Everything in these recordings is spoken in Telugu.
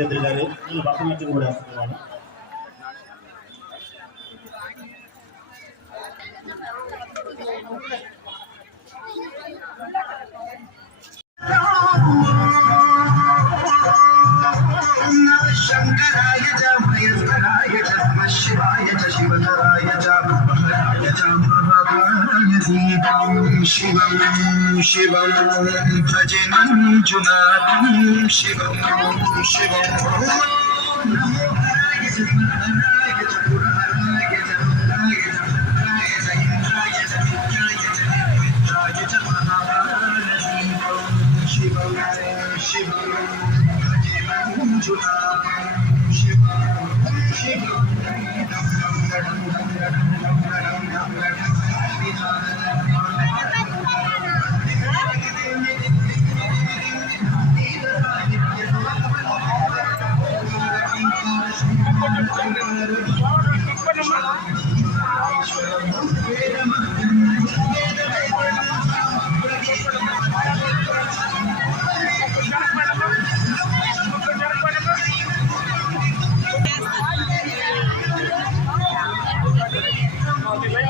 ಎದುರಿದ್ದಾರೆ ಇನ್ನು ಬಾಕಿ ಕೂಡ ಹಾಕಿದ್ದಾರೆ ಶಂಕರಾಯ ಚ ಭಯಂಕರಾಯ ಚ ಶಿವಕರಾಯ ಚ नमः शिवाय च शिवधराय च महाराय च महाकाय दीपं शिवं शिवं भजे मञ्जुनाथं शिवं शिवं Gracias.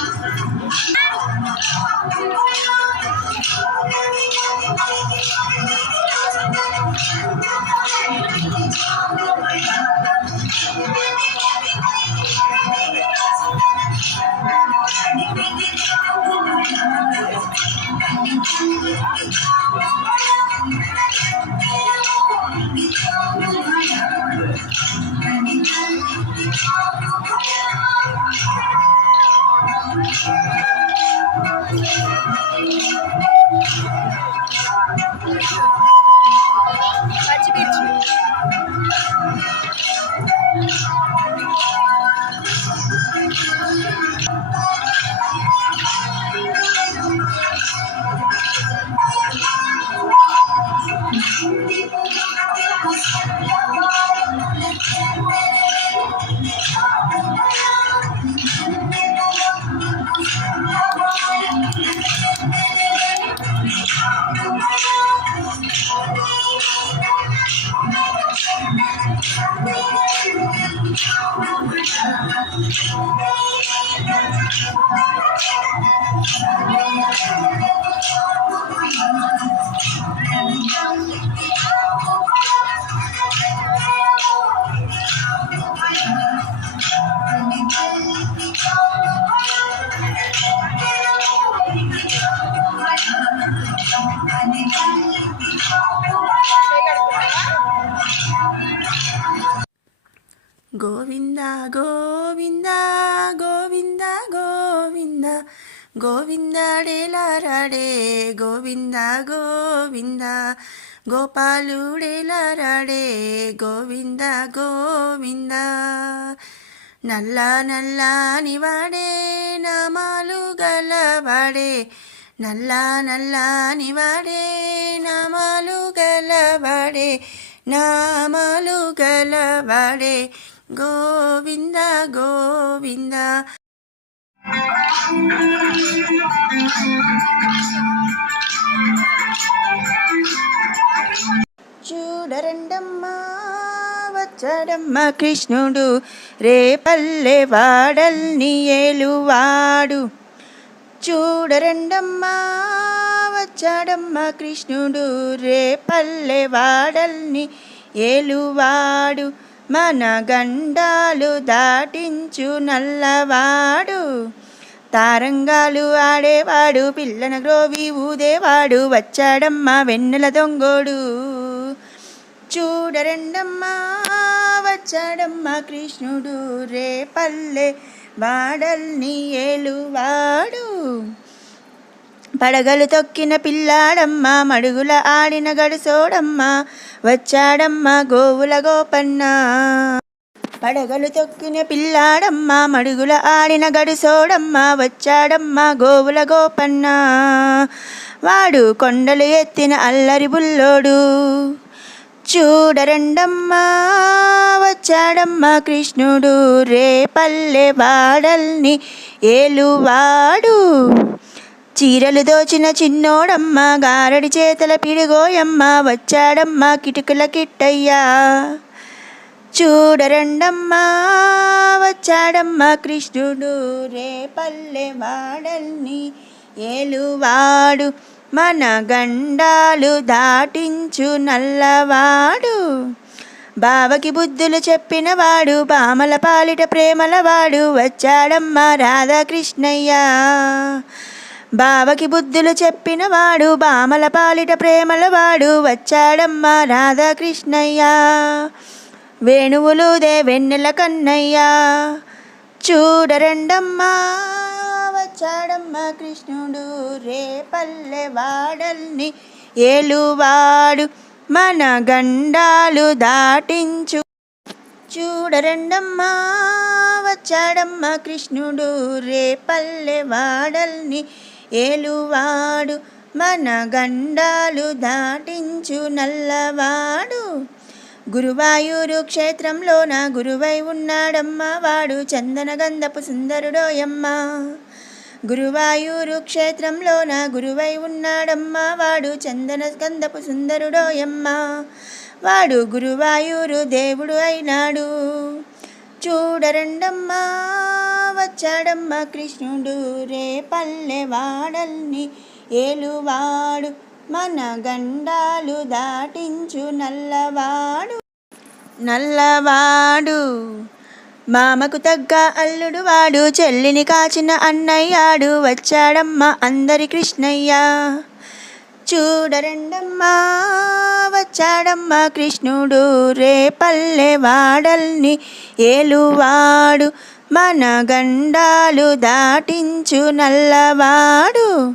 Thank you. పచ్చిమిర్చి గోవింద Thank you. గోవిందడేలారాడే గోవింద గోవింద గోపాలుడేలారాడే గోవింద గోవింద. నల్ల నల్లాని వాడే నామాలు గలవాడే నల్ల నల్లాని వాడే నామాలు గలవాడే నామాలు గలవాడే. గోవింద గోవింద. చూడరండమ్మా వచ్చాడమ్మా కృష్ణుడు రేపల్లె వాడల్ని ఏలువాడు. చూడరండమ్మా వచ్చాడమ్మా కృష్ణుడు రేపల్లె వాడల్ని ఏలువాడు. మన గండాలు దాటించు నల్లవాడు. తారంగాలు ఆడేవాడు పిల్లన గ్రోవి ఊదేవాడు వచ్చాడమ్మా వెన్నెల దొంగోడు. చూడరండమ్మా వచ్చాడమ్మా కృష్ణుడు రే పల్లె వాడల్ని ఏలువాడు. పడగలు తొక్కిన పిల్లాడమ్మ మడుగుల ఆడిన గడుసోడమ్మ వచ్చాడమ్మ గోవుల గోపన్న. పడగలు తొక్కిన పిల్లాడమ్మ మడుగుల ఆడిన గడుసోడమ్మ వచ్చాడమ్మ గోవుల గోపన్న. వాడు కొండలు ఎత్తిన అల్లరి బుల్లోడు. చూడరండమ్మా వచ్చాడమ్మా కృష్ణుడు. రేపల్లె వాడల్ని ఏలువాడు. చీరలు దోచిన చిన్నోడమ్మ గారడి చేతల పిడిగోయమ్మ వచ్చాడమ్మ కిటుకుల కిట్టయ్యా. చూడరండమ్మా వచ్చాడమ్మ కృష్ణుడు రేపల్లె వాడల్ని ఏలువాడు మన గండాలు దాటించు నల్లవాడు. బావకి బుద్ధులు చెప్పినవాడు బామల పాలిట ప్రేమలవాడు వచ్చాడమ్మా రాధాకృష్ణయ్య. బావకి బుద్ధులు చెప్పినవాడు బామల పాలిట ప్రేమలవాడు వచ్చాడమ్మా రాధాకృష్ణయ్య. వేణువులుదే వెన్నెల కన్నయ్య. చూడరండమ్మా వచ్చాడమ్మా కృష్ణుడు. రేపల్లె వాడల్ని ఏలువాడు మన గండాలు దాటించు. చూడరండమ్మా వచ్చాడమ్మా కృష్ణుడు. రేపల్లె వాడల్ని ఏలువాడు మన గండాలు దాటించు నల్లవాడు. గురువాయూరు క్షేత్రంలోన గురువై ఉన్నాడమ్మ. వాడు చందన గంధపు సుందరుడోయమ్మ. గురువాయూరు క్షేత్రంలోన గురువై ఉన్నాడమ్మ. వాడు చందన గంధపు సుందరుడోయమ్మ. వాడు గురువాయూరు దేవుడు అయినాడు. చూడరండమ్మా వచ్చాడమ్మ కృష్ణుడు. రేపల్లె వాడల్ని ఏలువాడు. మన గండాలు దాటించు నల్లవాడు. నల్లవాడు. మామకు తగ్గ అల్లుడు వాడు చెల్లిని కాచిన అన్నయ్యాడు వచ్చాడమ్మ అందరి కృష్ణయ్య. చూడరండమ్మా వచ్చాడమ్మ కృష్ణుడు రేపల్లె వాడల్ని ఏలువాడు. మన గండాలు దాటించు నల్లవాడు.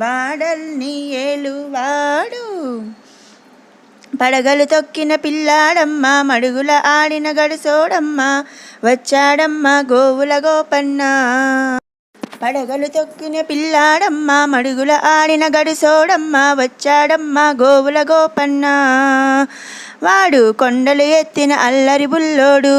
వాడల్ని ఏలువాడు పడగలు తొక్కిన పిల్లాడమ్మ మడుగుల ఆడిన గడుసోడమ్మ వచ్చాడమ్మ గోవుల గోపన్న. పడగలు తొక్కిన పిల్లాడమ్మ మడుగుల ఆడిన గడుసోడమ్మ వచ్చాడమ్మ గోవుల గోపన్న. వాడు కొండలు ఎత్తిన అల్లరి బుల్లోడు.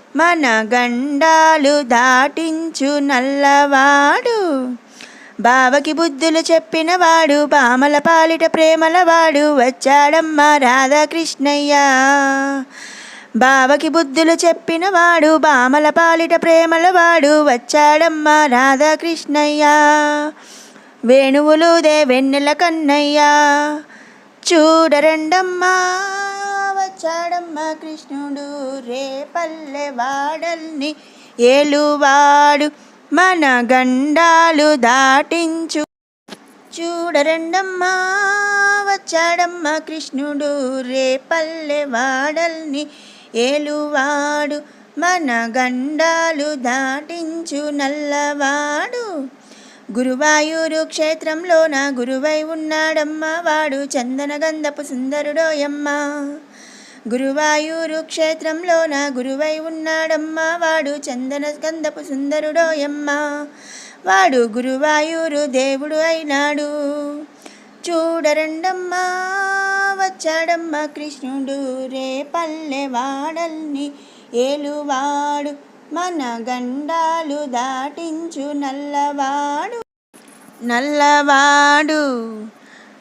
మన గండాలు దాటించు నల్లవాడు. బావకి బుద్ధులు చెప్పినవాడు పామల పాలిట ప్రేమలవాడు వచ్చాడమ్మ రాధాకృష్ణయ్య. బావకి బుద్ధులు చెప్పినవాడు బామల పాలిట ప్రేమలవాడు వచ్చాడమ్మ రాధాకృష్ణయ్య. వేణువులుదే వెన్నెల కన్నయ్య. చూడరండమ్మా. వచ్చాడమ్మ కృష్ణుడు రేపల్లె వాడల్ని ఏలువాడు. మన గండాలు దాటించు. చూడరండమ్మా వచ్చాడమ్మ కృష్ణుడు రేపల్లె వాడల్ని ఏలువాడు. మన గండాలు దాటించు నల్లవాడు. గురువాయూరు క్షేత్రంలోన గురువై ఉన్నాడమ్మ వాడు చందన గంధపు సుందరుడోయమ్మ. గురువాయూరు క్షేత్రంలోన గురువై ఉన్నాడమ్మా. వాడు చందన గంధపు సుందరుడోయమ్మ వాడు గురువాయూరు దేవుడు అయినాడు. చూడరండమ్మా వచ్చాడమ్మ కృష్ణుడు. రేపల్లె వాడల్ని ఏలువాడు. మన గండాలు దాటించు నల్లవాడు. నల్లవాడు.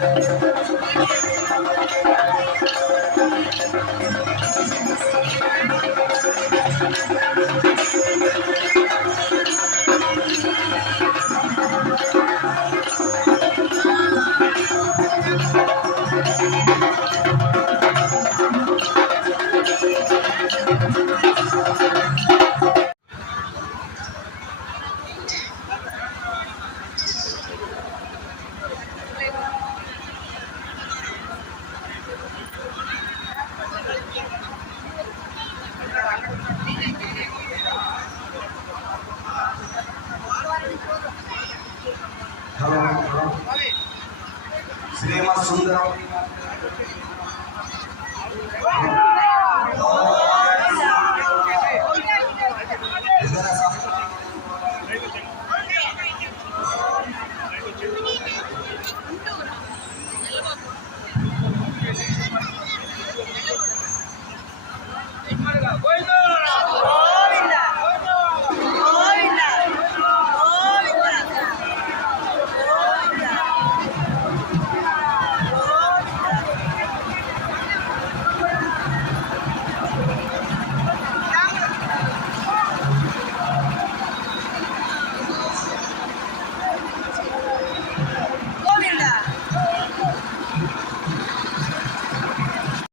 Thank you.